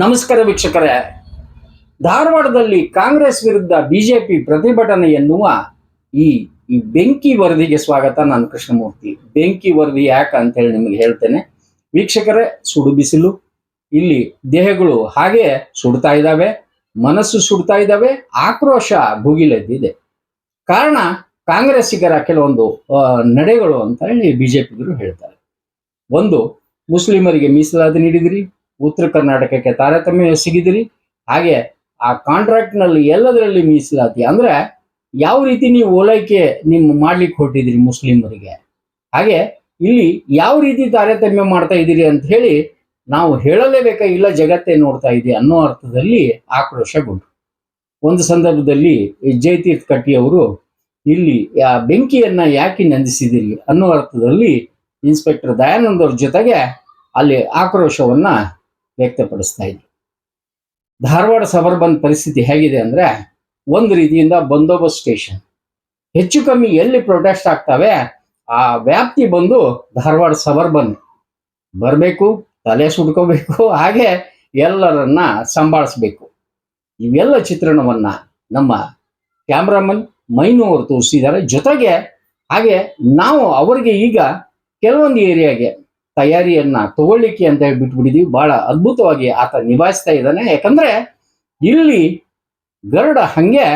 ನಮಸ್ಕಾರ ವೀಕ್ಷಕರೇ. ಧಾರವಾಡದಲ್ಲಿ ಕಾಂಗ್ರೆಸ್ ವಿರುದ್ಧ ಬಿಜೆಪಿ ಪ್ರತಿಭಟನೆ ಎನ್ನುವ ಈ ಬೆಂಕಿ ವರದಿಗೆ ಸ್ವಾಗತ. ನಾನು ಕೃಷ್ಣಮೂರ್ತಿ. ಬೆಂಕಿ ವರದಿ ಯಾಕೆ ಅಂತ ಹೇಳಿ ನಿಮಗೆ ಹೇಳ್ತೇನೆ. ವೀಕ್ಷಕರೇ, ಸುಡು ಬಿಸಿಲು. ಇಲ್ಲಿ ದೇಹಗಳು ಹಾಗೆ ಸುಡ್ತಾ ಇದ್ದಾವೆ, ಮನಸ್ಸು ಸುಡ್ತಾ ಇದ್ದಾವೆ, ಆಕ್ರೋಶ ಭುಗಿಲೆದ್ದಿದೆ. ಕಾರಣ ಕಾಂಗ್ರೆಸ್ಸಿಗರ ಕೆಲವೊಂದು ನಡೆಗಳು ಅಂತ ಹೇಳಿ ಬಿಜೆಪಿಗರು ಹೇಳ್ತಾರೆ. ಒಂದು, ಮುಸ್ಲಿಮರಿಗೆ ಮೀಸಲಾತಿ ನೀಡಿದಿರಿ. ಉತ್ತರ ಕರ್ನಾಟಕಕ್ಕೆ ತಾರತಮ್ಯ ಎಸಗಿದಿರಿ. ಹಾಗೆ ಆ ಕಾಂಟ್ರಾಕ್ಟ್ನಲ್ಲಿ ಎಲ್ಲದರಲ್ಲಿ ಮೀಸಲಾತಿ ಅಂದ್ರೆ ಯಾವ ರೀತಿ ನೀವು ಓಲೈಕೆ ನಿಮ್ಮ ಮಾಡ್ಲಿಕ್ಕೆ ಹೊಟ್ಟಿದಿರಿ ಮುಸ್ಲಿಮರಿಗೆ. ಹಾಗೆ ಇಲ್ಲಿ ಯಾವ ರೀತಿ ತಾರತಮ್ಯ ಮಾಡ್ತಾ ಇದ್ದೀರಿ ಅಂತ ಹೇಳಿ ನಾವು ಹೇಳಲೇಬೇಕಾ ಇಲ್ಲ ಜಗತ್ತೇ ನೋಡ್ತಾ ಇದೆ ಅನ್ನೋ ಅರ್ಥದಲ್ಲಿ ಆಕ್ರೋಶಗೊಂಡ್ರು ಒಂದು ಸಂದರ್ಭದಲ್ಲಿ ಜಯತೀರ್ಥ ಕಟ್ಟಿ ಅವರು ಇಲ್ಲಿ ಆ ಬೆಂಕಿಯನ್ನ ಯಾಕೆ ನಂದಿಸಿದಿರಿ ಅನ್ನೋ ಅರ್ಥದಲ್ಲಿ ಇನ್ಸ್ಪೆಕ್ಟರ್ ದಯಾನಂದ್ ಅವ್ರ ಜೊತೆಗೆ ಅಲ್ಲಿ ಆಕ್ರೋಶವನ್ನ ವ್ಯಕ್ತಪಡಿಸ್ತಾ ಇದ್ರು. ಧಾರವಾಡ ಸಬರ್ಬನ್ ಪರಿಸ್ಥಿತಿ ಹೇಗಿದೆ ಅಂದ್ರೆ ಒಂದು ರೀತಿಯಿಂದ ಬಂದೋಬಸ್ತ್ ಸ್ಟೇಷನ್. ಹೆಚ್ಚು ಕಮ್ಮಿ ಎಲ್ಲಿ ಪ್ರೊಟೆಸ್ಟ್ ಆಗ್ತವೆ, ಆ ವ್ಯಾಪ್ತಿ ಬಂದು ಧಾರವಾಡ ಸಬರ್ಬನ್. ಬರಬೇಕು, ತಲೆ ಸುಡ್ಕೋಬೇಕು ಹಾಗೆ ಎಲ್ಲರನ್ನ ಸಂಭಾಳಿಸ್ಬೇಕು. ಇವೆಲ್ಲ ಚಿತ್ರಣವನ್ನ ನಮ್ಮ ಕ್ಯಾಮ್ರಾಮನ್ ಮೈನು ಅವರು ತೋರಿಸಿದ್ದಾರೆ. ಜೊತೆಗೆ ಹಾಗೆ ನಾವು ಅವರಿಗೆ ಈಗ ಕೆಲವೊಂದು ಏರಿಯಾಗೆ ತಯಾರಿಯನ್ನ ತಗೊಳ್ಳಿಕ್ಕೆ ಅಂತ ಹೇಳಿ ಬಿಟ್ಬಿಟ್ಟಿದೀವಿ ಬಹಳ ಅದ್ಭುತವಾಗಿ ಆತ ನಿಭಾಯಿಸ್ತಾ ಇದ್ದಾನೆ. ಯಾಕಂದ್ರೆ ಇಲ್ಲಿ ಗರುಡ ಹಂಗೆ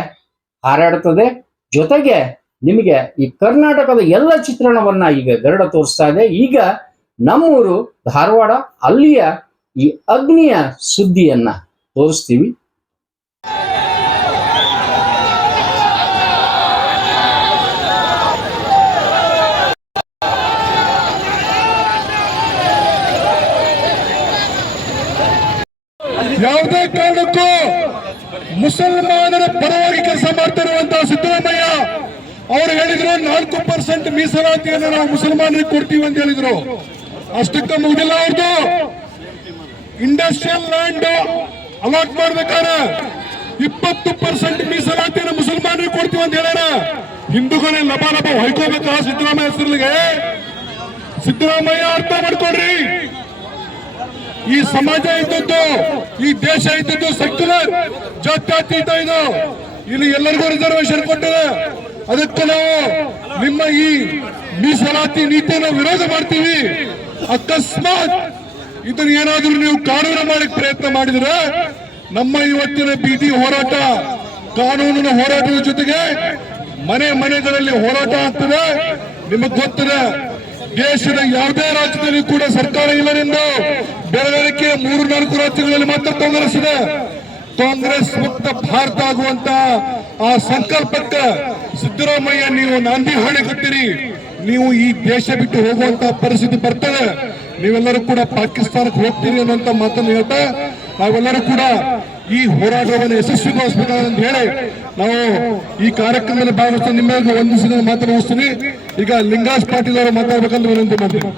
ಹಾರಾಡ್ತದೆ. ಜೊತೆಗೆ ನಿಮಗೆ ಈ ಕರ್ನಾಟಕದ ಎಲ್ಲ ಚಿತ್ರಣವನ್ನ ಈಗ ಗರುಡ ತೋರಿಸ್ತಾ ಇದೆ. ಈಗ ನಮ್ಮೂರು ಧಾರವಾಡ ಅಲ್ಲಿಯ ಈ ಅಗ್ನಿಯ ಸುದ್ದಿಯನ್ನ ತೋರಿಸ್ತೀವಿ. ಯಾವುದೇ ಕಾರಣಕ್ಕೂ ಮುಸಲ್ಮಾನರ ಪರವಾಗಿ ಕೆಲಸ ಮಾಡ್ತಿರುವಂತಹ ಸಿದ್ದರಾಮಯ್ಯ ಅವರು ಹೇಳಿದ್ರು, ನಾಲ್ಕು ಪರ್ಸೆಂಟ್ ಮೀಸಲಾತಿಯನ್ನು ನಾವು ಮುಸಲ್ಮಾನರಿಗೆ ಕೊಡ್ತೀವಿ ಅಂತ ಹೇಳಿದ್ರು. ಅಷ್ಟಕ್ಕೆ ಮುಗಿದಿಲ್ಲ ಅವ್ರದ್ದು ಇಂಡಸ್ಟ್ರಿಯಲ್ ಲ್ಯಾಂಡ್ ಅಲಾಟ್ ಮಾಡ್ಬೇಕಾದ್ರೆ ಇಪ್ಪತ್ತು ಪರ್ಸೆಂಟ್ ಮೀಸಲಾತಿಯನ್ನು ಮುಸಲ್ಮಾನರಿಗೆ ಕೊಡ್ತೀವಿ ಅಂತ ಹೇಳ್ಯಾರ. ಹಿಂದೂಗಳೇ ಲಭ ಲಭ ಹೊಯ್ಕೋಬೇಕಾ ಸಿದ್ದರಾಮಯ್ಯ ಹೆಸರಿಗೆ ಸಿದ್ದರಾಮಯ್ಯ ಅರ್ಥ ಮಾಡ್ಕೊಡ್ರಿ ಈ ಸಮಾಜ ಇದ್ದದ್ದು ಈ ದೇಶ ಇದ್ದದ್ದು ಸೆಕ್ಯುಲರ್ ಜಾತ್ಯತೀತ ಇದು. ಇಲ್ಲಿ ಎಲ್ಲರಿಗೂ ರಿಸರ್ವೇಶನ್ ಕೊಟ್ಟಿದೆ. ಅದಕ್ಕೆ ನಾವು ನಿಮ್ಮ ಈ ಮೀಸಲಾತಿ ನೀತಿಯನ್ನು ವಿರೋಧ ಮಾಡ್ತೀವಿ. ಅಕಸ್ಮಾತ್ ಇದನ್ನ ಏನಾದ್ರೂ ನೀವು ಕಾನೂನು ಮಾಡಕ್ ಪ್ರಯತ್ನ ಮಾಡಿದ್ರೆ ನಮ್ಮ ಇವತ್ತಿನ ಬೀದಿ ಹೋರಾಟ, ಕಾನೂನಿನ ಹೋರಾಟದ ಜೊತೆಗೆ ಮನೆ ಮನೆಗಳಲ್ಲಿ ಹೋರಾಟ ಆಗ್ತದೆ. ನಿಮಗ್ ಗೊತ್ತಿದೆ ದೇಶದ ಯಾವುದೇ ರಾಜ್ಯದಲ್ಲಿ ಕೂಡ ಸರ್ಕಾರ ಇಲ್ಲವೆಂದು ಬೆಳವಣಿಗೆ ಮೂರು ನಾಲ್ಕು ರಾಜ್ಯಗಳಲ್ಲಿ ಮಾತ್ರ ಕಾಂಗ್ರೆಸ್ ಇದೆ. ಕಾಂಗ್ರೆಸ್ ಮುಕ್ತ ಭಾರತ ಆಗುವಂತ ಆ ಸಂಕಲ್ಪಕ್ಕೆ ಸಿದ್ದರಾಮಯ್ಯ, ನೀವು ನಾಂದಿ ಕಟ್ಟಿರಿ. ನೀವು ಈ ದೇಶ ಬಿಟ್ಟು ಹೋಗುವಂತ ಪರಿಸ್ಥಿತಿ ಬರ್ತದೆ. ನೀವೆಲ್ಲರೂ ಕೂಡ ಪಾಕಿಸ್ತಾನಕ್ಕೆ ಹೋಗ್ತೀರಿ ಅನ್ನೋಂತ ಮಾತನ್ನು ಹೇಳ್ತಾ, ನಾವೆಲ್ಲರೂ ಕೂಡ ಈ ಹೋರಾಟವನ್ನು ಅಂತ ಹೇಳಿ ನಾವು ಈ ಕಾರ್ಯಕ್ರಮದಲ್ಲಿ ಭಾಗವಹಿಸ್ತಾ ನಿಮ್ಮೆಲ್ಲರಿಗೂ ವಂದಿಸಿದ ಮಾತು ಮುಗಿಸ್ತೀನಿ. ಈಗ ಲಿಂಗಾಸ್ ಪಾಟೀಲ್ ಅವರು ಮಾತಾಡ್ಬೇಕಂತ ವಿನಂತಿ ಮಾಡ್ತೀನಿ.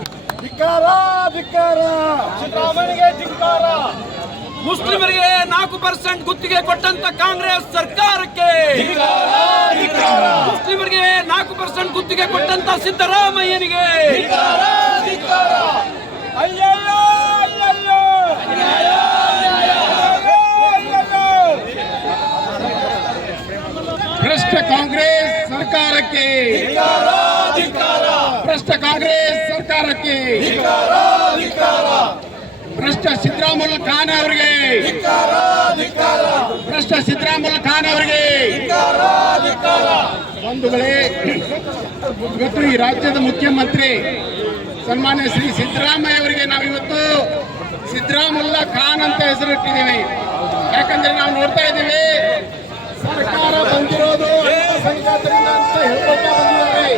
ಮುಸ್ಲಿಮರಿಗೆ ನಾಲ್ಕು ಪರ್ಸೆಂಟ್ ಗುತ್ತಿಗೆ ಕೊಟ್ಟಂತ ಕಾಂಗ್ರೆಸ್ ಸರ್ಕಾರಕ್ಕೆ. ಮುಸ್ಲಿಮರಿಗೆ ನಾಲ್ಕು ಪರ್ಸೆಂಟ್ ಗುತ್ತಿಗೆ ಕೊಟ್ಟಂತ ಸಿದ್ದರಾಮಯ್ಯನಿಗೆ. ಅಯ್ಯಯ್ಯೋ, ಅಯ್ಯಯ್ಯೋ. ಅಯ್ಯಯ್ಯೋ. ಭ್ರಷ್ಟ ಕಾಂಗ್ರೆಸ್ ಸರ್ಕಾರಕ್ಕೆ. ಭ್ರಷ್ಟ ಕಾಂಗ್ರೆಸ್ ಸರ್ಕಾರಕ್ಕೆ. ಭ್ರಷ್ಟ ಸಿದ್ದರಾಮಯ್ಯ ಖಾನ್ ಅವರಿಗೆ. ಭ್ರಷ್ಟ ಸಿದ್ದರಾಮಯ್ಯ ಖಾನ್ ಅವರಿಗೆ. ಬಂಧುಗಳೇ ಇವತ್ತು ಈ ರಾಜ್ಯದ ಮುಖ್ಯಮಂತ್ರಿ ಸನ್ಮಾನ್ಯ ಶ್ರೀ ಸಿದ್ದರಾಮಯ್ಯ ಅವರಿಗೆ ನಾವು ಇವತ್ತು ಸಿದ್ದರಾಮುಲ್ಲಾ ಖಾನ್ ಅಂತ ಹೆಸರಿಟ್ಟಿದ್ದೀವಿ. ಯಾಕಂದ್ರೆ ನಾವು ನೋಡ್ತಾ ಇದ್ದೀವಿ ಸರ್ಕಾರ ಬಂದಿರೋದು ಅಲ್ಪಸಂಖ್ಯಾತರಿಂದ ಅಂತ ಹೇಳ್ಕೊಳ್ತಾ ಬಂದಿದ್ದಾರೆ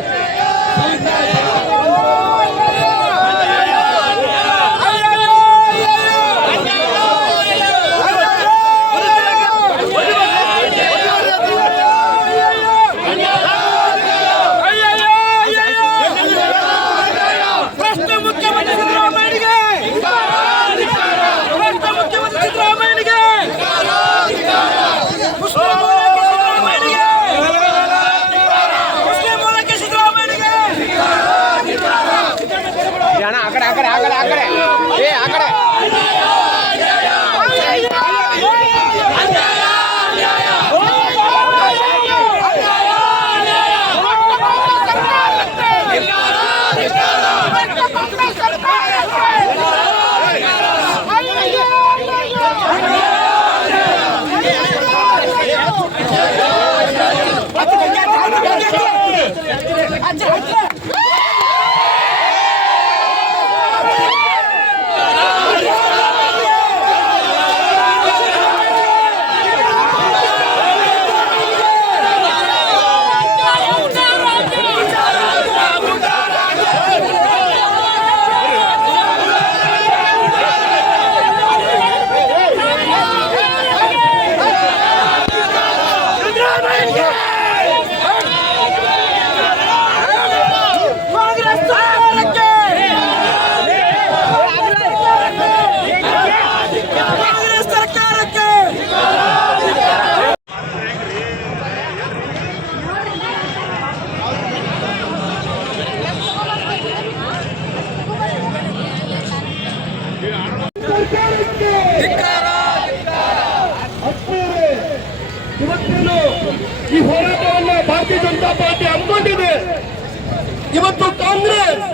ಇವತ್ತು ಕಾಂಗ್ರೆಸ್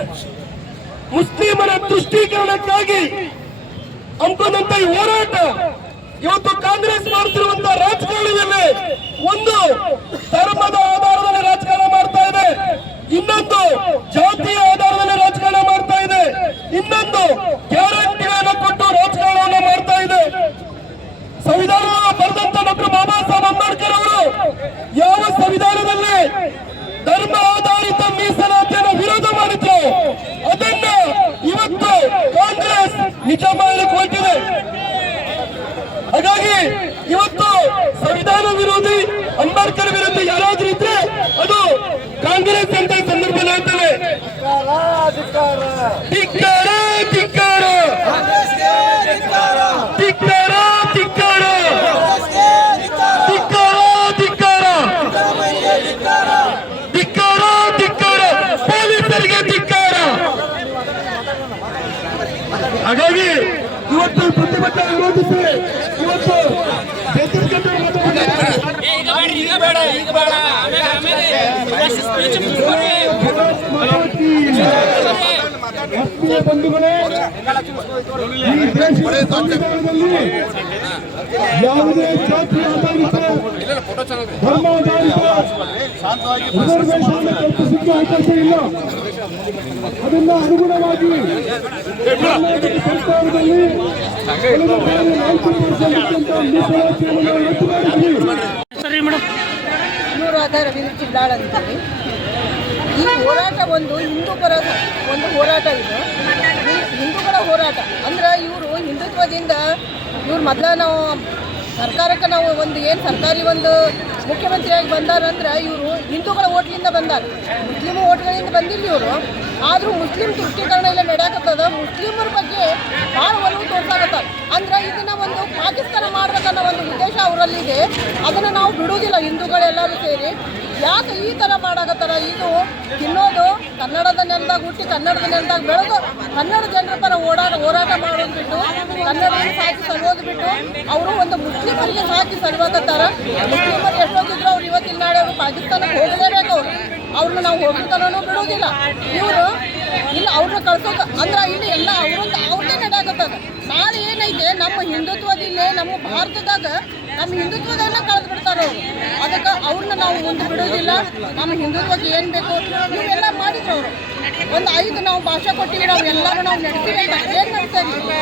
ಮುಸ್ಲಿಮರ ತುಷ್ಟೀಕರಣಕ್ಕಾಗಿ ಹಮ್ಮಿಕೊಂಡಂತ ಈ ಹೋರಾಟ ಇವತ್ತು ಕಾಂಗ್ರೆಸ್ ಮಾಡ್ತಿರುವಂತಹ ರಾಜಕಾರಣದಲ್ಲಿ ಒಂದು ಧರ್ಮದ ಆಧಾರದಲ್ಲಿ ರಾಜಕಾರಣ ಮಾಡ್ತಾ ಇದೆ. ಇನ್ನೊಂದು ಜಾತಿಯ ಆಧಾರದಲ್ಲಿ ರಾಜಕಾರಣ ಮಾಡ್ತಾ ಇದೆ. ಇನ್ನೊಂದು ಗ್ಯಾರಂಟಿಗಳನ್ನು ಕೊಟ್ಟು ರಾಜಕಾರಣವನ್ನು ಮಾಡ್ತಾ ಇದೆ. ಸಂವಿಧಾನ ಬರೆದಂತ ಡಾಕ್ಟರ್ ಬಾಬಾ ಸಾಹೇಬ್ ಅಂಬೇಡ್ಕರ್ ಅವರು ಯಾವ ಸಂವಿಧಾನದಲ್ಲಿ ಧರ್ಮ ಆಧಾರಿತ ಮೀಸಲಾತಿಯನ್ನು ವಿರೋಧ ಮಾಡಿದ್ರು ಅದನ್ನ ಇವತ್ತು ಕಾಂಗ್ರೆಸ್ ನಿಜ ಮಾಡಲಿಕ್ಕೆ ಹೊರಟಿದೆ ಹಾಗಾಗಿ ಇವತ್ತು ಸಂವಿಧಾನ ವಿರೋಧಿ ಅಂಬೇಡ್ಕರ್ ವಿರೋಧಿ ಯಾರಾದ್ರೂ ಇದ್ರೆ ಅದು ಕಾಂಗ್ರೆಸ್ ಅಂತ ಸಂದರ್ಭದಲ್ಲಿ ಸಂದರ್ಭ ಹೇಳ್ತೇವೆ ಧಿಕ್ಕಾರ ಧಿಕ್ಕಾರ ಧಿಕ್ಕಾರ ಧಿಕ್ಕಾರ ಧಿಕ್ಕಾರ ಧಿಕ್ಕಾರ ಪೊಲೀಸರಿಗೆ ಧಿಕ್ಕಾರ ಹಾಗಾಗಿ ಇವತ್ತು ಪ್ರತಿಭಟನೆ ವಿರೋಧಿಸಿ ಇವತ್ತು ಛತ್ತೀಸ್ಗಢ ಈಗ ಬೇಡ ಈಗ ಬೇಡ ಆಮೇಲೆ ಆಮೇಲೆ ಸ್ಪೀಚ್ ಆತ್ಮೀಯ ಬಂಧುಗಳೇ ಈ ದೇಶದ ಯಾವುದೇ ಜಾತಿ ಆಧಾರಿತ ಧರ್ಮ ಆಧಾರಿತ ರಿಸರ್ವೇಶನ್ ಅವಕಾಶ ಇಲ್ಲ ಅದನ್ನ ಅನುಗುಣವಾಗಿ ಸರ್ಕಾರದಲ್ಲಿ ಬಾರಿ ನಾಲ್ಕು ಪರ್ಸೆಂಟ್ ಆಧಾರ ಈ ಹೋರಾಟ ಒಂದು ಹಿಂದೂ ಪರ ಒಂದು ಹೋರಾಟ ಇದು. ಹಿಂದೂಗಳ ಹೋರಾಟ. ಅಂದ್ರೆ ಇವರು ಹಿಂದುತ್ವದಿಂದ ಇವ್ರು ಮೊದಲ ನಾವು ಸರ್ಕಾರಕ್ಕೆ ನಾವು ಒಂದು ಏನು ಸರ್ಕಾರಿ ಒಂದು ಮುಖ್ಯಮಂತ್ರಿಯಾಗಿ ಬಂದಾರಂದ್ರೆ ಇವರು ಹಿಂದೂಗಳ ಓಟ್ಲಿಂದ ಬಂದಾರ. ಮುಸ್ಲಿಮ್ ಓಟ್ಗಳಿಂದ ಬಂದಿಲ್ಲ ಇವರು. ಆದರೂ ಮುಸ್ಲಿಂ ತುಷ್ಟೀಕರಣ ಎಲ್ಲ ನಡೆಯಕತ್ತದ ಮುಸ್ಲಿಮರ ಬಗ್ಗೆ ಭಾಳ ಒಲವು ತೋರ್ಸಾಕತ್ತಾರ. ಅಂದ್ರೆ ಇದನ್ನ ಒಂದು ಪಾಕಿಸ್ತಾನ ಮಾಡ್ಬೇಕನ್ನೋ ಒಂದು ಉದ್ದೇಶ ಅವರಲ್ಲಿದೆ. ಅದನ್ನು ನಾವು ಬಿಡುವುದಿಲ್ಲ ಹಿಂದೂಗಳೆಲ್ಲರೂ ಸೇರಿ. ಯಾಕೆ ಈ ಥರ ಮಾಡಾಕತ್ತಾರ? ಇದು ತಿನ್ನೋದು, ಕನ್ನಡದ ನೆಲದಾಗ ಹುಟ್ಟಿ ಕನ್ನಡದ ನೆಲದಾಗ ಬೆಳೆದು ಕನ್ನಡ ಜನರ ಪರ ಓಡಾಟ ಹೋರಾಟ ಮಾಡೋದು ಬಿಟ್ಟು, ಕನ್ನಡವನ್ನು ಸಾಕಿ ಸಲೋದು ಬಿಟ್ಟು, ಅವರು ಒಂದು ಮುಸ್ಲಿಮರಿಗೆ ಸಾಕಿ ಸಲುವಾಕತ್ತಾರ ಮುಸ್ಲಿಮರು ಎಷ್ಟೊತ್ತಿದ್ರು ಅವ್ರು ಇವತ್ತಿನ ನಾಳೆ ಅವರು ಪಾಕಿಸ್ತಾನಕ್ಕೆ ಹೋಗಲೇಬೇಕು ಅವರು. ಅವ್ರನ್ನ ನಾವು ಹೋಗ್ತಾನೂ ಬಿಡೋದಿಲ್ಲ ಇವರು ಇಲ್ಲ ಅವ್ರನ್ನ ಕಳ್ಸೋದು ಅಂದ್ರೆ ಇಲ್ಲಿ ಎಲ್ಲ ಅವ್ರದ್ದು ಅವ್ರದ್ದೇ ನಡೆಯಾಕತ್ತದ ನಾಳೆ ಏನೈತೆ? ನಮ್ಮ ಹಿಂದುತ್ವದಿಲ್ಲೇ ನಮ್ಮ ಭಾರತದಾಗ ನಮ್ಮ ಹಿಂದುತ್ವದನ್ನ ಕಳೆದು ಬಿಡ್ತಾರ ಅದಕ್ಕೆ ಅವ್ರನ್ನ ನಾವು ಮುಂದೆ ಬಿಡೋದಿಲ್ಲ. ನಮ್ಮ ಹಿಂದುತ್ವಕ್ಕೆ ಏನ್ ಬೇಕು? ಇವೆಲ್ಲ ಮಾಡಿದ್ರು ಅವರು. ಒಂದು ಐದು ನಾವು ಭಾಷೆ ಕೊಟ್ಟಿವಿ, ನಾವು ಎಲ್ಲರೂ ನಾವು ನಡೆಸಿವಿ ಏನು ಇದ್ದೀವಿ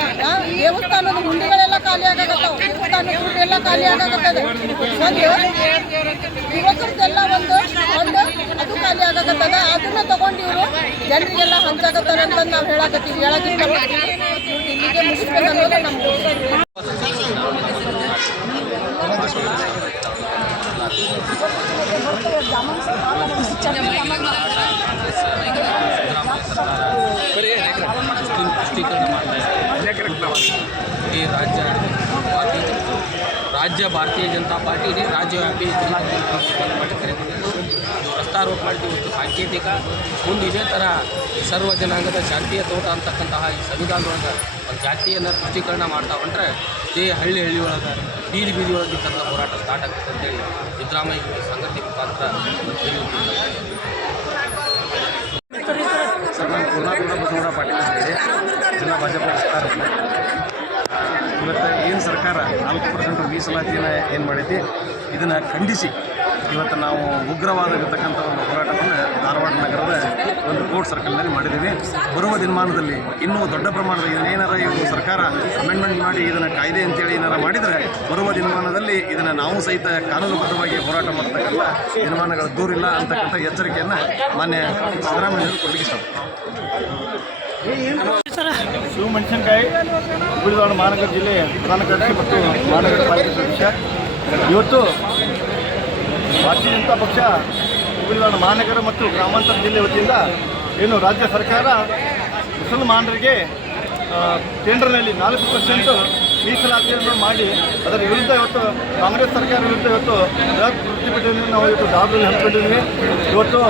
ದೇವಸ್ಥಾನದ ಹುಂಡಿಗಳೆಲ್ಲ ಖಾಲಿ ಆಗಾಕತ್ತಾವ. ದೇವಸ್ಥಾನದ ಎಲ್ಲ ಖಾಲಿ ಆಗಾಗತ್ತದೆ ಒಂದು ಒಂದು ಒಂದು ಅದು ಖಾಲಿ ಆಗಾಗತ್ತದ ಅದನ್ನ ತಗೊಂಡು ಇವರು ಜನರಿಗೆಲ್ಲ ಹಂಚಾಗತ್ತಾರೆ ಅಂತ ನಾವು ಹೇಳಾಕತ್ತೀವಿ. ಹೇಳಕ್ಕೆ ಇಲ್ಲಿಗೆ ಮುಗಿಸ್ಬೇಕು ಅನ್ನೋದು ಮುಸ್ಲಿಂ ಪುಷ್ಟೀಕರಣ ಈ ರಾಜ್ಯ ಭಾರತೀಯ ರಾಜ್ಯ ಭಾರತೀಯ ಜನತಾ ಪಾರ್ಟಿ ಇಡೀ ರಾಜ್ಯವ್ಯಾಪಿ ಜಿಲ್ಲಾದ್ಯಂತ ಮಾಡಿ ಕರೆದಿದೆ ಇದು ರಸ್ತಾರೋಪ ಮಾಡಿದ್ದು ಇವತ್ತು ಸಾಂಕೇತಿಕ. ಮುಂದೆ ಇದೇ ಥರ ಸರ್ವ ಜನಾಂಗದ ಶಾಂತಿಯ ತೋಟ ಅಂತಕ್ಕಂತಹ ಈ ಸಂವಿಧಾನದೊಳಗೆ ಒಂದು ಜಾತಿಯನ್ನು ಪುಷ್ಟೀಕರಣ ಮಾಡ್ತಾ ಹೊಂಟ್ರೆ ಇದೇ ಹಳ್ಳಿ ಹಳ್ಳಿ ಒಳಗೆ ಬೀದಿ ಬೀದಿ ಒಳಗೆ ಥರದ ಹೋರಾಟ ಸ್ಟಾರ್ಟ್ ಆಗುತ್ತೆ ಅಂತೇಳಿ ಸಿದ್ದರಾಮಯ್ಯ ಸಂಗತಿ ಬಸವಗೌಡ ಪಾಟೀಲ್ ಇವತ್ತು ಏನು ಸರ್ಕಾರ ನಾಲ್ಕು ಪರ್ಸೆಂಟ್ ಮೀಸಲಾತಿಯನ್ನು ಏನು ಮಾಡೈತಿ ಇದನ್ನು ಖಂಡಿಸಿ ಇವತ್ತು ನಾವು ಉಗ್ರವಾದವಿರ್ತಕ್ಕಂಥ ಒಂದು ಹೋರಾಟವನ್ನು ಧಾರವಾಡ ನಗರದ ಒಂದು ಕೋರ್ಟ್ ಸರ್ಕಲ್ನಲ್ಲಿ ಮಾಡಿದ್ದೀವಿ. ಬರುವ ದಿನಮಾನದಲ್ಲಿ ಇನ್ನೂ ದೊಡ್ಡ ಪ್ರಮಾಣದ ಇದನ್ನೇನಾರ ಇವರು ಸರ್ಕಾರ ಅಮೆಂಡ್ಮೆಂಟ್ ಮಾಡಿ ಇದನ್ನು ಕಾಯ್ದೆ ಅಂತೇಳಿ ಏನಾರ ಮಾಡಿದರೆ ಬರುವ ದಿನಮಾನದಲ್ಲಿ ಇದನ್ನು ನಾವು ಸಹಿತ ಕಾನೂನುಬದ್ಧವಾಗಿ ಹೋರಾಟ ಮಾಡ್ತಕ್ಕಂಥ ದಿನಮಾನಗಳ ದೂರಿಲ್ಲ ಅಂತಕ್ಕಂಥ ಎಚ್ಚರಿಕೆಯನ್ನು ಮಾನ್ಯ ಸಿದ್ದರಾಮಯ್ಯವರು ಕೊಡಲಿಕ್ಕೆ ಶಿವ ಮೆಣಸಿನಕಾಯಿ ಹುಬ್ಬಳ್ಳಿ ಮಹಾನಗರ ಜಿಲ್ಲೆ ಪ್ರಧಾನ ಕಾರ್ಯದರ್ಶಿ ಮತ್ತು ಮಹಾನಗರ ಪಾಲಿಕೆ ಸದಸ್ಯ. ಇವತ್ತು ಭಾರತೀಯ ಜನತಾ ಪಕ್ಷ ಹುಬ್ಬಳ್ಳಿ ಮಹಾನಗರ ಮತ್ತು ಗ್ರಾಮಾಂತರ ಜಿಲ್ಲೆ ವತಿಯಿಂದ ಏನು ರಾಜ್ಯ ಸರ್ಕಾರ ಮುಸಲ್ಮಾನರಿಗೆ ಟೆಂಡರ್ನಲ್ಲಿ ನಾಲ್ಕು ಪರ್ಸೆಂಟ್ ಮೀಸಲಾತಿಯನ್ನು ಮಾಡಿ, ಅದರ ವಿರುದ್ಧ ಇವತ್ತು ಕಾಂಗ್ರೆಸ್ ಸರ್ಕಾರ ವಿರುದ್ಧ ಇವತ್ತು ಪ್ರತಿಭಟನೆಯನ್ನು ನಾವು ಇವತ್ತು ದಾವದಲ್ಲಿ ಹಮ್ಮಿಕೊಂಡಿದ್ದೀವಿ ಇವತ್ತು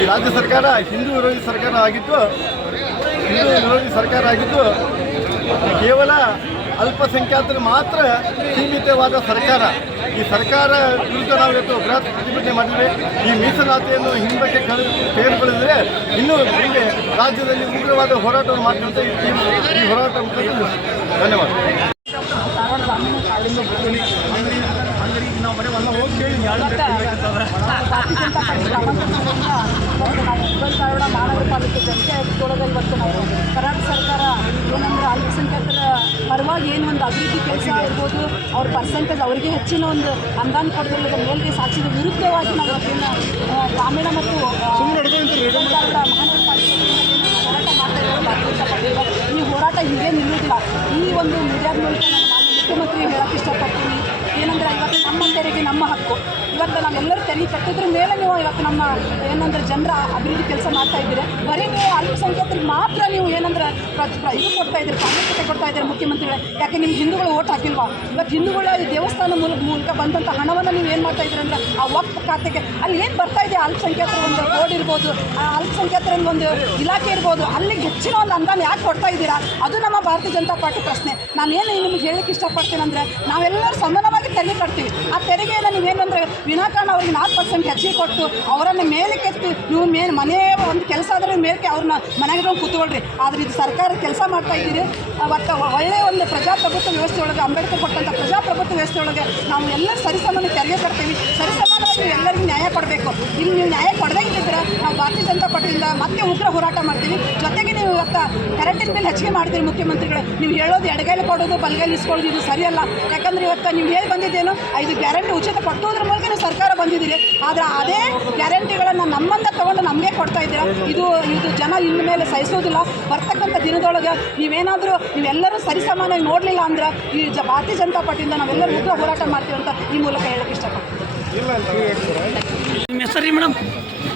ಈ ರಾಜ್ಯ ಸರ್ಕಾರ ಹಿಂದೂ ವಿರೋಧಿ ಸರ್ಕಾರ ಆಗಿದ್ದು, ಹಿಂದೂ ವಿರೋಧಿ ಸರ್ಕಾರ ಆಗಿದ್ದು, ಕೇವಲ ಅಲ್ಪಸಂಖ್ಯಾತರು ಮಾತ್ರ ಸೀಮಿತವಾದ ಸರ್ಕಾರ. ಈ ಸರ್ಕಾರ ವಿರುದ್ಧ ನಾವು ಇವತ್ತು ಬೃಹತ್ ಪ್ರತಿಭಟನೆ ಮಾಡಿದ್ರೆ ಈ ಮೀಸಲಾತಿಯನ್ನು ಹಿಂದಕ್ಕೆ ಕಳೆ- ತೆಗೆದುಕೊಳ್ಳಿದ್ರೆ ಇನ್ನೂ ಮುಂದೆ ರಾಜ್ಯದಲ್ಲಿ ಉಗ್ರವಾದ ಹೋರಾಟವನ್ನು ಮಾಡ್ತೀವಿ ಅಂತ ಈ ಹೋರಾಟ ಧನ್ಯವಾದ. ಧಾರವಾಡ ಮಹಾನಗರ ಜನತೆ ಜಂಟಿ ಬರ್ತಾ ಕರ್ನಾಟಕ ಸರ್ಕಾರ ಏನಂದ್ರೆ ಅಲ್ಪಸಂಖ್ಯಾತರ ಪರವಾಗಿ ಏನು ಒಂದು ಅಭಿವೃದ್ಧಿ ಕೆಲಸ ಇರ್ಬೋದು ಅವ್ರ ಪರ್ಸೆಂಟೇಜ್ ಅವರಿಗೆ ಹೆಚ್ಚಿನ ಒಂದು ಅನುದಾನ ಕೊಡದಿಲ್ಲದ ಮೇಲ್ಗೆ ಸಾಕ್ಷಿದ ವಿರುದ್ಧವಾಗಿ ನಾವು ಅದನ್ನ ಗ್ರಾಮೀಣ ಮತ್ತು ಹೋರಾಟ ಮಾಡ್ತಾ ಈ ಹೋರಾಟ ಹೀಗೆ ನಿಲ್ಲುವುದಿಲ್ಲ ಈ ಒಂದು ಮೀಡಿಯಾದ ಮೂಲಕ ನಾನು ಮುಖ್ಯಮಂತ್ರಿ ಹೇಳಕ್ಕೆ ಇಷ್ಟಪಡ್ತೀನಿ. ಏನಂದ್ರೆ ಇವತ್ತು ನಮ್ಮ ನಮ್ಮ ಹಕ್ಕು. ಇವತ್ತು ನಾವೆಲ್ಲರೂ ತೆರಿಗೆ ಕಟ್ಟಿದ್ರ ಮೇಲೆ ನೀವು ಇವತ್ತು ನಮ್ಮ ಏನಂದ್ರೆ ಜನರ ಅಭಿವೃದ್ಧಿ ಕೆಲಸ ಮಾಡ್ತಾ ಇದ್ದೀರಿ. ಬರೀ ನೀವು ಅಲ್ಪಸಂಖ್ಯಾತರಿಗೆ ಮಾತ್ರ ನೀವು ಏನಂದ್ರೆ ಇದು ಕೊಡ್ತಾ ಇದ್ದೀರಿ, ಪ್ರಾಮುಖ್ಯತೆ ಕೊಡ್ತಾ ಇದ್ದೀರಿ ಮುಖ್ಯಮಂತ್ರಿಗಳೇ. ಯಾಕೆ ನಿಮ್ಗೆ ಹಿಂದೂಗಳು ಓಟ್ ಹಾಕಿಲ್ವಾ? ಇವತ್ತು ಹಿಂದೂಗಳ ದೇವಸ್ಥಾನ ಮೂಲಕ ಮೂಲಕ ಬಂದಂಥ ಹಣವನ್ನು ನೀವು ಏನು ಮಾಡ್ತಾ ಇದ್ದೀರಿ ಅಂದ್ರೆ ಆ ವಕ್ಫ್ ಖಾತೆಗೆ ಅಲ್ಲಿ ಏನು ಬರ್ತಾ ಇದೆ? ಅಲ್ಪಸಂಖ್ಯಾತರ ಒಂದು ಬೋರ್ಡ್ ಇರ್ಬೋದು, ಆ ಅಲ್ಪಸಂಖ್ಯಾತರ ಒಂದು ಇಲಾಖೆ ಇರ್ಬೋದು, ಅಲ್ಲಿ ಹೆಚ್ಚಿನ ಒಂದು ಅನುದಾನ ಯಾಕೆ ಕೊಡ್ತಾ ಇದ್ದೀರಾ? ಅದು ನಮ್ಮ ಭಾರತೀಯ ಜನತಾ ಪಾರ್ಟಿ ಪ್ರಶ್ನೆ. ನಾನು ಏನು ನಿಮ್ಗೆ ಹೇಳಕ್ಕೆ ಇಷ್ಟಪಡ್ತೀನಿ ಅಂದರೆ ನಾವೆಲ್ಲರೂ ಸಮಾನವಾಗಿ ತೆರಿಗೆ ಕಟ್ತೀವಿ. ಆ ತೆರಿಗೆಯನ್ನು ನೀವೇನಂದ್ರೆ ವಿನಾಕಾರಣ ಅವ್ರಿಗೆ ನಾಲ್ಕು ಪರ್ಸೆಂಟ್ ಹೆಚ್ಚಿಗೆ ಕೊಟ್ಟು ಅವರನ್ನು ಮೇಲೆ ಕೆತ್ತಿ ನೀವು ಮೇಲೆ ಮನೆ ಒಂದು ಕೆಲಸ ಆದರೆ ಮೇಲಕ್ಕೆ ಅವ್ರನ್ನ ಮನೆಗೆ ಕೂತ್ಕೊಳ್ರಿ. ಆದರೆ ಇದು ಸರ್ಕಾರ ಕೆಲಸ ಮಾಡ್ತಾ ಇದ್ದೀರಿ. ಮತ್ತು ಒಳ್ಳೆಯ ಒಂದು ಪ್ರಜಾಪ್ರಭುತ್ವ ವ್ಯವಸ್ಥೆಯೊಳಗೆ, ಅಂಬೇಡ್ಕರ್ ಕೊಟ್ಟಂಥ ಪ್ರಜಾಪ್ರಭುತ್ವ ವ್ಯವಸ್ಥೆಯೊಳಗೆ ನಾವು ಎಲ್ಲ ಸರಿಸಮಾನ ತೆರಿಗೆ ಕಟ್ತೀವಿ. ಸರಿಸಮಾನವಾಗಿ ನೀವು ಎಲ್ಲರಿಗೂ ನ್ಯಾಯ ಕೊಡಬೇಕು. ಇಲ್ಲಿ ನೀವು ನ್ಯಾಯ ಕೊಡದೇ ಇದ್ದಿದ್ರೆ ನಾವು ಭಾರತೀಯ ಜನತಾ ಪಾರ್ಟಿಯಿಂದ ಮತ್ತೆ ಉಗ್ರ ಹೋರಾಟ ಮಾಡ್ತೀವಿ. ಜೊತೆಗೆ ನೀವು ಇವತ್ತು ಕರೆಂಟಿನ ಬಿಲ್ ಹೆಚ್ಚಿಗೆ ಮಾಡಿದ್ರಿ ಮುಖ್ಯಮಂತ್ರಿಗಳು. ನೀವು ಹೇಳೋದು ಎಡಗೈಲಿ ಕೊಡೋದು, ಬಲ್ಗೈಲಿ ಇಸ್ಕೊಳ್ಳೋದು ಇದು ಸರಿಯಲ್ಲ. ಯಾಕಂದ್ರೆ ಇವತ್ತು ನೀವು ಹೇಳಿ ಬಂದಿದ್ದೇನು, ಐದು ಗ್ಯಾರಂಟಿ ಉಚಿತ ಕೊಟ್ಟೋದ್ರ ಮೂಲಕ ಸರ್ಕಾರ ಬಂದಿದ್ದೀರಿ. ಆದರೆ ಅದೇ ಗ್ಯಾರಂಟಿಗಳನ್ನು ನಮ್ಮಂದ ತಗೊಂಡು ನಮಗೆ ಕೊಡ್ತಾ ಇದ್ದೀರಾ? ಇದು ಇದು ಜನ ಇನ್ನು ಮೇಲೆ ಸಹಿಸೋದಿಲ್ಲ. ಬರ್ತಕ್ಕಂಥ ದಿನದೊಳಗೆ ನೀವೇನಾದರೂ ನೀವೆಲ್ಲರೂ ಸರಿಸಮಾನವಾಗಿ ನೋಡಲಿಲ್ಲ ಅಂದ್ರೆ ಈ ಜ ಭಾರತೀಯ ಜನತಾ ಪಾರ್ಟಿಯಿಂದ ನಾವೆಲ್ಲರೂ ಉಗ್ರ ಹೋರಾಟ ಮಾಡ್ತೀವಿ ಅಂತ ಈ ಮೂಲಕ ಹೇಳಕ್ಕೆ ಇಷ್ಟಪಡ್ತೀನಿ. ನಿಮ್ಮ ಹೆಸರು ಮೇಡಮ್?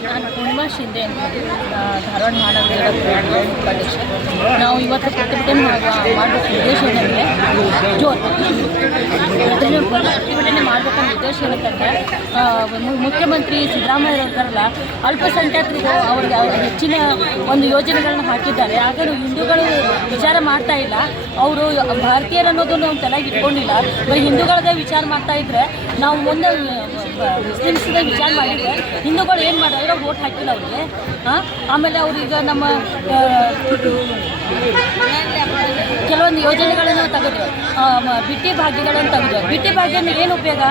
ನಾನು ಪೂರ್ಣಿಮಾ ಶಿಂದೆ ಅಂತ ಧಾರವಾಡ ಉಪಾಧ್ಯಕ್ಷ ನಾವು ಇವತ್ತು ಪ್ರತಿಭಟನೆ ಮಾಡಬೇಕು ಉದ್ದೇಶ ಏನಂದರೆ ಜೋರು ಪ್ರತಿಭಟನೆ ಪ್ರತಿಭಟನೆ ಮಾಡಬೇಕನ್ನೋ ಉದ್ದೇಶ ಏನಂತಂದರೆ ಮುಖ್ಯಮಂತ್ರಿ ಸಿದ್ದರಾಮಯ್ಯ ಇರ್ತಾರಲ್ಲ ಅಲ್ಪಸಂಖ್ಯಾತರಿಗೂ ಅವ್ರಿಗೆ ಅವ್ರ ಹೆಚ್ಚಿನ ಒಂದು ಯೋಜನೆಗಳನ್ನ ಹಾಕಿದ್ದಾರೆ. ಆದರೆ ಹಿಂದೂಗಳು ವಿಚಾರ ಮಾಡ್ತಾ ಇಲ್ಲ. ಅವರು ಭಾರತೀಯರು ಅನ್ನೋದನ್ನು ನಾವು ಇಟ್ಕೊಂಡಿಲ್ಲ. ಬರೀ ಹಿಂದೂಗಳದೇ ವಿಚಾರ ಮಾಡ್ತಾ ಇದ್ರೆ, ನಾವು ಮುಂದೆ ಮುಸ್ಲಿಮ್ಸ್ದೇ ವಿಚಾರ ಮಾಡಿದ್ರೆ, ಹಿಂದೂಗಳು ಏನು ಮಾಡಿದ್ರೆ ವೋಟ್ ಹಾಕಿಲ್ಲ ಅವ್ರಿಗೆ. ಆಮೇಲೆ ಅವ್ರೀಗ ನಮ್ಮ ಕೆಲವೊಂದು ಯೋಜನೆಗಳನ್ನು ತೆಗೆದು ಬಿಟ್ಟಿ ಭಾಗ್ಯಗಳನ್ನು ತೆಗೆದು ಬಿಟ್ಟಿ ಭಾಗ್ಯನ ಏನು ಉಪಯೋಗ?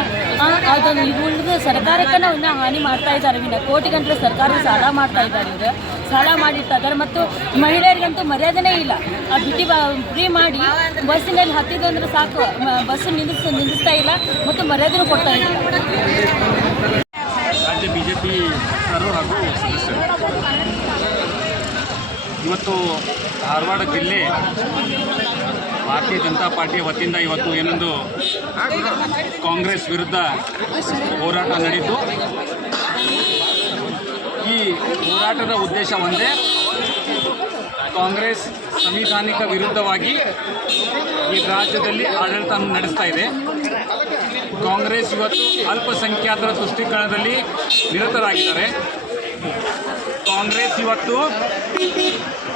ಅದನ್ನು ಇವ್ರಿಗೆ ಸರ್ಕಾರಕ್ಕೆ ನಾವು ಇನ್ನೂ ಹಾನಿ ಮಾಡ್ತಾ ಇದ್ದಾರೆ. ವಿನ ಕೋಟಿಗಂಟಲೆ ಸರ್ಕಾರ ಸಾಲ ಮಾಡ್ತಾ ಇದ್ದಾರೆ ಇವರು. ಸಾಲ ಮಾಡಿರ್ತಾ ಮತ್ತು ಮಹಿಳೆಯರಿಗಂತೂ ಮರ್ಯಾದೆನೇ ಇಲ್ಲ. ಆ ಬಿಟ್ಟಿ ಫ್ರೀ ಮಾಡಿ ಬಸ್ಸಿನಲ್ಲಿ ಹತ್ತಿದ್ದು ಅಂದ್ರೆ ಸಾಕು. ಬಸ್ಸು ಬಸ್ ನಿಲ್ಲಿಸ್ ನಿಲ್ಲಿಸ್ತಾ ಇಲ್ಲ. ಮತ್ತು ಮರ್ಯಾದೆನೂ ಕೊಡ್ತಾ ಇಲ್ಲ ರಾಜ್ಯ ಬಿ ಜೆ ಪಿ ಸರ್ವರು ಹಾಗೂ ಸದಸ್ಯರು ಇವತ್ತು ಧಾರವಾಡ ಜಿಲ್ಲೆ ಭಾರತೀಯ ಜನತಾ ಪಾರ್ಟಿಯ ವತಿಯಿಂದ ಇವತ್ತು ಏನೊಂದು ಕಾಂಗ್ರೆಸ್ ವಿರುದ್ಧ ಹೋರಾಟ ನಡೆಯಿತು. ಈ ಹೋರಾಟದ ಉದ್ದೇಶ ಒಂದೇ, ಕಾಂಗ್ರೆಸ್ ಸಂವಿಧಾನಿಕ ವಿರುದ್ಧವಾಗಿ ಈ ರಾಜ್ಯದಲ್ಲಿ ಆಡಳಿತ ನಡೆಸ್ತಾ ಇದೆ. ಕಾಂಗ್ರೆಸ್ ಇವತ್ತು ಅಲ್ಪಸಂಖ್ಯಾತರ ತುಷ್ಟೀಕರಣದಲ್ಲಿ ನಿರತರಾಗಿದ್ದಾರೆ. ಕಾಂಗ್ರೆಸ್ ಇವತ್ತು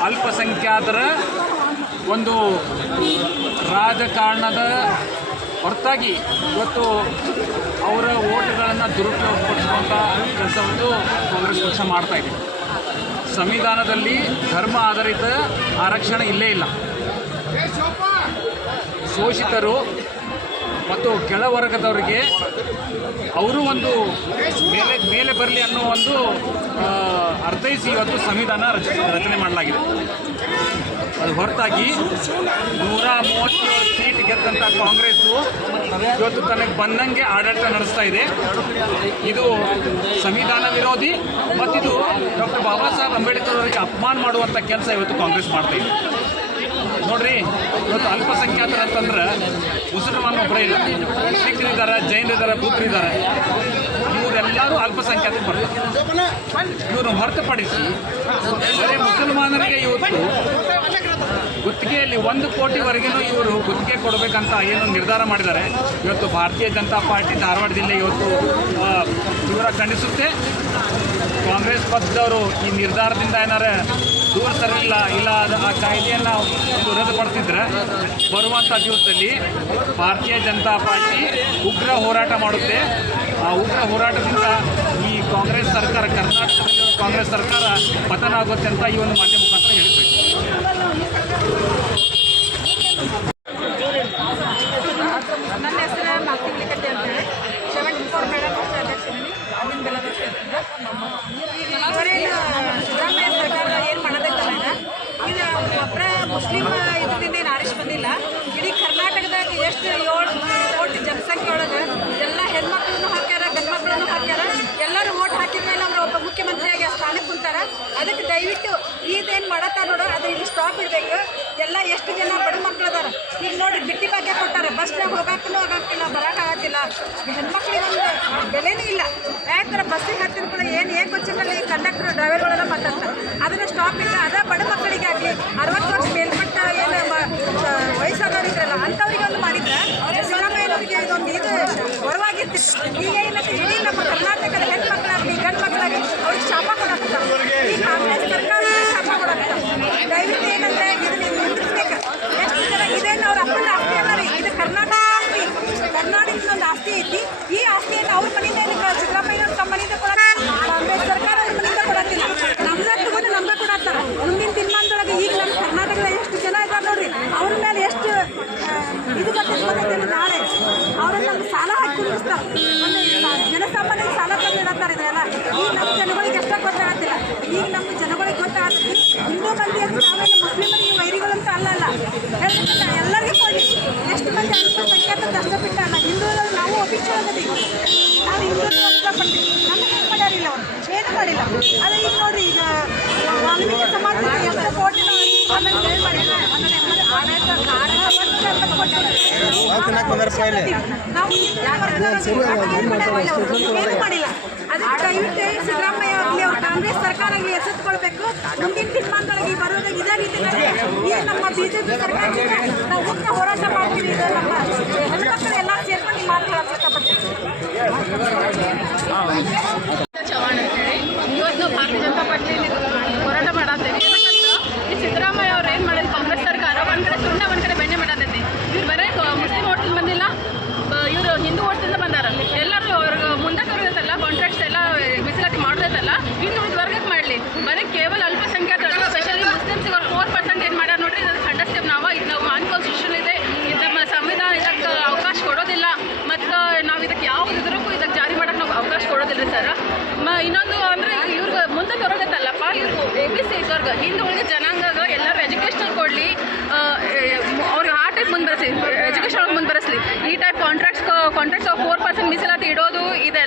ಅಲ್ಪಸಂಖ್ಯಾತರ ಒಂದು ರಾಜಕಾರಣದ ಹೊರತಾಗಿ ಇವತ್ತು ಅವರ ಓಟ್ಗಳನ್ನು ದುರುಪಯೋಗಪಡಿಸುವಂಥ ಕೆಲಸವನ್ನು ಕಾಂಗ್ರೆಸ್ ಪಕ್ಷ ಮಾಡ್ತಾ ಇದೆ. ಸಂವಿಧಾನದಲ್ಲಿ ಧರ್ಮ ಆಧಾರಿತ ಆರಕ್ಷಣೆ ಇಲ್ಲೇ ಇಲ್ಲ. ಶೋಷಿತರು ಮತ್ತು ಕೆಳವರ್ಗದವರಿಗೆ ಅವರು ಒಂದು ಮೇಲೆ ಮೇಲೆ ಬರಲಿ ಅನ್ನೋ ಒಂದು ಅರ್ಥೈಸಿ ಇವತ್ತು ಸಂವಿಧಾನ ರಚ, ರಚನೆ ಮಾಡಲಾಗಿದೆ. ಅದು ಹೊರತಾಗಿ ನೂರ ಮೂವತ್ತೇಳು ಸೀಟ್ ಗೆದ್ದಂಥ ಕಾಂಗ್ರೆಸ್ಸು ಇವತ್ತು ತನಗೆ ಬಂದಂಗೆ ಆಡಳಿತ ನಡೆಸ್ತಾ ಇದೆ. ಇದು ಸಂವಿಧಾನ ವಿರೋಧಿ ಮತ್ತಿದು ಡಾಕ್ಟರ್ ಬಾಬಾ ಸಾಹೇಬ್ ಅಂಬೇಡ್ಕರ್ ಅವರಿಗೆ ಅಪಮಾನ ಮಾಡುವಂಥ ಕೆಲಸ ಇವತ್ತು ಕಾಂಗ್ರೆಸ್ ಮಾಡ್ತಾ ಇದೆ. ನೋಡ್ರಿ, ಇವತ್ತು ಅಲ್ಪಸಂಖ್ಯಾತರು ಅಂತಂದ್ರೆ ಮುಸಲ್ಮಾನ ಒಬ್ಬರೇ ಇಲ್ಲ. ಸಿಖ್ರಿದ್ದಾರೆ ಜೈನರಿದ್ದಾರೆ ಬುದ್ಧರಿದ್ದಾರೆ ಇವರೆಲ್ಲರೂ ಅಲ್ಪಸಂಖ್ಯಾತರು ಬರ್ತಾರೆ. ಇವರು ಹೊರತುಪಡಿಸಿ ಬರೀ ಮುಸಲ್ಮಾನರಿಗೆ ಇವತ್ತು ಗುತ್ತಿಗೆಯಲ್ಲಿ ಒಂದು ಕೋಟಿವರೆಗೂ ಇವರು ಗುತ್ತಿಗೆ ಕೊಡಬೇಕಂತ ಏನು ನಿರ್ಧಾರ ಮಾಡಿದ್ದಾರೆ. ಇವತ್ತು ಭಾರತೀಯ ಜನತಾ ಪಾರ್ಟಿ ಧಾರವಾಡ ಜಿಲ್ಲೆ ಇವತ್ತು ತೀವ್ರ ಖಂಡಿಸುತ್ತೆ. ಕಾಂಗ್ರೆಸ್ ಪಕ್ಷದವರು ಈ ನಿರ್ಧಾರದಿಂದ ಏನಾರ ದೂರ ತರಲಿಲ್ಲ, ಇಲ್ಲ ಆ ಕಾಯ್ದೆಯನ್ನು ರದ್ದುಪಡಿಸಿದ್ರೆ ಬರುವಂಥ ದಿವಸದಲ್ಲಿ ಭಾರತೀಯ ಜನತಾ ಪಾರ್ಟಿ ಉಗ್ರ ಹೋರಾಟ ಮಾಡುತ್ತೆ. ಆ ಉಗ್ರ ಹೋರಾಟದಿಂದ ಈ ಕಾಂಗ್ರೆಸ್ ಸರ್ಕಾರ, ಕರ್ನಾಟಕದಲ್ಲಿ ಕಾಂಗ್ರೆಸ್ ಸರ್ಕಾರ ಪತನ ಆಗುತ್ತೆ ಅಂತ ಈ ಒಂದು ಮಾಧ್ಯಮ ಮುಖಾಂತರ ಹೇಳಬೇಕು. ಇಲಾಖೆ ಎಲ್ಲ ಹೆಣ್ಮಕ್ಳನ್ನು ಹಾಕ್ಯಾರ, ಗಂಡ್ಮಕ್ಳನ್ನು ಹಾಕ್ಯಾರ, ಎಲ್ಲರೂ ಓಟ್ ಹಾಕಿದ ಮೇಲೆ ಅವರು ಒಬ್ಬ ಮುಖ್ಯಮಂತ್ರಿಯಾಗಿ ಆ ಸ್ಥಾನಕ್ಕೆ ಕುಂತಾರ. ಅದಕ್ಕೆ ದಯವಿಟ್ಟು ಈದೇನು ಮಾಡತ್ತಾರ ನೋಡು, ಅದು ಇಲ್ಲಿ ಸ್ಟಾಪ್ ಇಡಬೇಕು ಎಲ್ಲ ಎಷ್ಟು ಜನ ಬಡ ಮಕ್ಳು ಅದಾರ ಈಗ ನೋಡ್ರಿ ಬಿಟ್ಟಿ ಬಗ್ಗೆ ಕೊಟ್ಟಾರ. ಬಸ್ನಾಗ ಹೋಗಕ್ಕೂ ಹೋಗಕ್ಕಿಲ್ಲ ಆಗತ್ತಿಲ್ಲ ಹೆಣ್ಮಕ್ಳಿಗೆ ಒಂದು ಬೆಲೆನೇ ಇಲ್ಲ. ಯಾಕಂದ್ರೆ ಬಸ್ಸಿಗೆ ಹತ್ತಿದ ಕೂಡ ಏನು ಏನು ಗೊತ್ತಿಲ್ಲ. ಈ ಕಂಡಕ್ಟರ್ ಡ್ರೈವರ್ಗಳೆಲ್ಲ ಮಾತಾಡ್ತಾರೆ. ಅದನ್ನು ಸ್ಟಾಪ್ ಇಲ್ಲ ಅದ ಬಡ ಮಕ್ಕಳಿಗೆ ಆಗಲಿ ಅರವತ್ತು ವರ್ಷ ಮೇಲೆ next. ದಯವಿಟ್ಟು ಸಿದ್ದರಾಮಯ್ಯ ಆಗಲಿ ಅವ್ರು ಕಾಂಗ್ರೆಸ್ ಸರ್ಕಾರಕ್ಕೆ ಎಚ್ಚೆತ್ಕೊಳ್ಬೇಕು ಮುಂದಿನ ದಿನಮಾನದೊಳಗೆ ಬರೋದಾಗ ಇದೇ ರೀತಿ ನಮ್ಮ ಬಿ ಸರ್ಕಾರ ನಾವು ಹೋರಾಟ ಮಾಡ್ತೀವಿ ನಮ್ಮ ಎಲ್ಲ ಸೇರ್ಕೊಂಡು ಮಾತನಾಡೋಕ್ಕೆ ಕಾಂಟ್ರಾಕ್ಟ್ಸ್ ಆಫ್ ಫೋರ್ ಪರ್ಸೆಂಟ್ ಮೀಸಲಾತಿ ಇಡೋದು ಇದೆ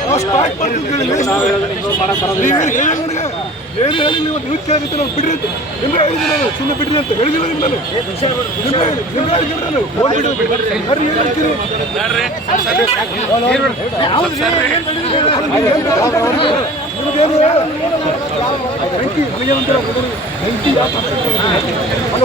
ನಾವು ಸ್ಟಾರ್ಟ್ ಮಾಡ್ತೀವಿ ಏನು ಹೇಳಿ ನೀವು ನ್ಯೂಸ್ ಆಗುತ್ತೆ ನಾವು ಬಿಡ್ರಿ ಅಂತ. ನಿಮ್ಗೆ ನಾನು ಸುಮ್ಮನೆ ಬಿಡ್ರಿ ಅಂತ. ಹೇಳಿದಿಲ್ಲ ನಾನು. ನಿಮ್ಗೆ ಹೇಳಿ- ನಾನು. ಬರ್ರಿ ಏನು ಹೇಳ್ತೀರಿ? ನಿಮ್ಗೇನು ಬೆಂಕಿ ಬೆಂಕಿ ಯಾಕೆ ಅಲ್ಲ